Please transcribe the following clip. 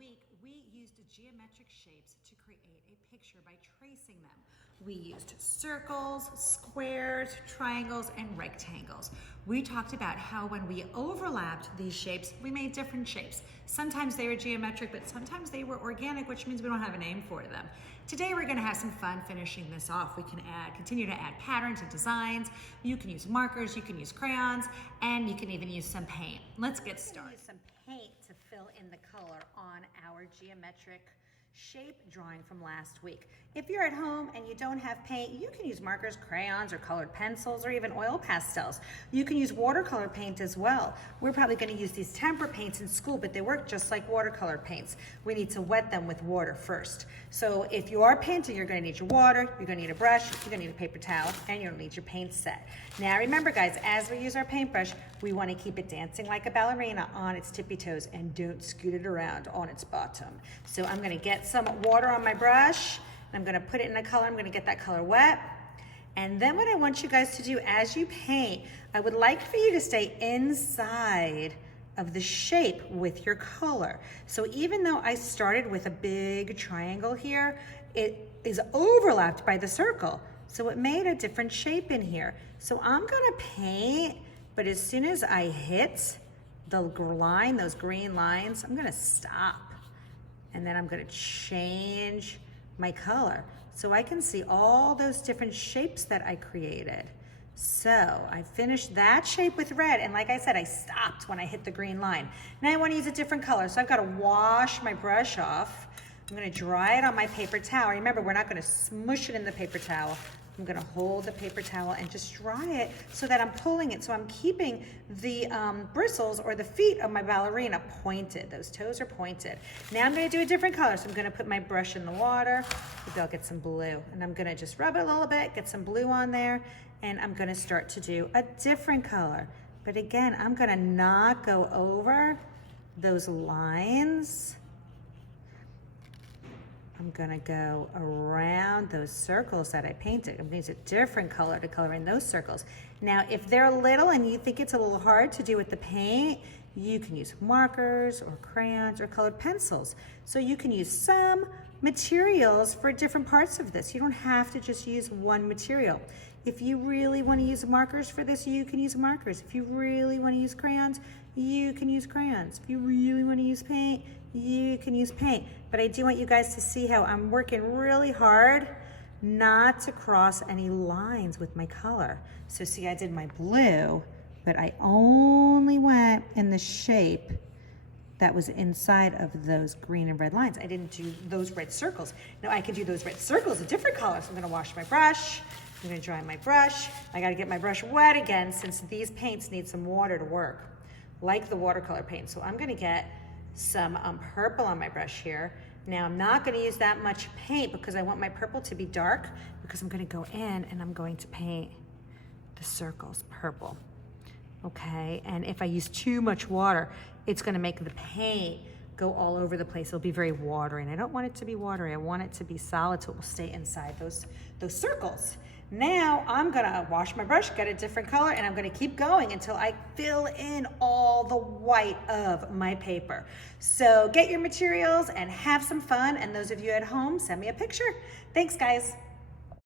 week, we used geometric shapes to create a picture by tracing them. We used circles, squares, triangles, and rectangles. We talked about how when we overlapped these shapes, we made different shapes. Sometimes they were geometric, but sometimes they were organic, which means we don't have a name for them. Today we're gonna have some fun finishing this off. We can continue to add patterns and designs. You can use markers, you can use crayons, and you can even use some paint. Let's get started. Use some paint to fill in the color on our geometric shape drawing from last week. If you're at home and you don't have paint, you can use markers, crayons, or colored pencils, or even oil pastels. You can use watercolor paint as well. We're probably going to use these tempera paints in school, but they work just like watercolor paints. We need to wet them with water first. So if you are painting, you're going to need your water, you're going to need a brush, you're going to need a paper towel, and you'll need your paint set. Now remember guys, as we use our paintbrush, we want to keep it dancing like a ballerina on its tippy toes and don't scoot it around on its bottom. So I'm going to get some water on my brush, and I'm going to put it in a color. I'm going to get that color wet. And then what I want you guys to do as you paint, I would like for you to stay inside of the shape with your color. So even though I started with a big triangle here, it is overlapped by the circle. So it made a different shape in here. So I'm gonna paint, but as soon as I hit the line, those green lines, I'm gonna stop. And then I'm gonna change my color so I can see all those different shapes that I created. So I finished that shape with red, and like I said, I stopped when I hit the green line. Now I want to use a different color, so I've got to wash my brush off. I'm going to dry it on my paper towel. Remember, we're not going to smush it in the paper towel. I'm going to hold the paper towel and just dry it so that I'm pulling it. So I'm keeping the bristles or the feet of my ballerina pointed. Those toes are pointed. Now I'm going to do a different color. So I'm going to put my brush in the water. Maybe I'll get some blue. And I'm going to just rub it a little bit, get some blue on there. And I'm going to start to do a different color. But again, I'm going to not go over those lines. I'm gonna go around those circles that I painted. I'm gonna use a different color to color in those circles. Now, if they're little and you think it's a little hard to do with the paint, you can use markers or crayons or colored pencils. So you can use some materials for different parts of this. You don't have to just use one material. If you really want to use markers for this, you can use markers. If you really want to use crayons, you can use crayons. If you really want to use paint, you can use paint. But I do want you guys to see how I'm working really hard not to cross any lines with my color. So see, I did my blue, but I only went in the shape that was inside of those green and red lines. I didn't do those red circles. Now I can do those red circles a different color. So I'm gonna wash my brush. I'm gonna dry my brush. I gotta get my brush wet again since these paints need some water to work, like the watercolor paint. So I'm gonna get some purple on my brush here. Now I'm not gonna use that much paint because I want my purple to be dark, because I'm gonna go in and I'm going to paint the circles purple. Okay, and if I use too much water, it's gonna make the paint go all over the place. It'll be very watery, and I don't want it to be watery. I want it to be solid so it will stay inside those circles. Now I'm gonna wash my brush, get a different color, and I'm gonna keep going until I fill in all the white of my paper. So get your materials and have some fun, and those of you at home, send me a picture. Thanks guys.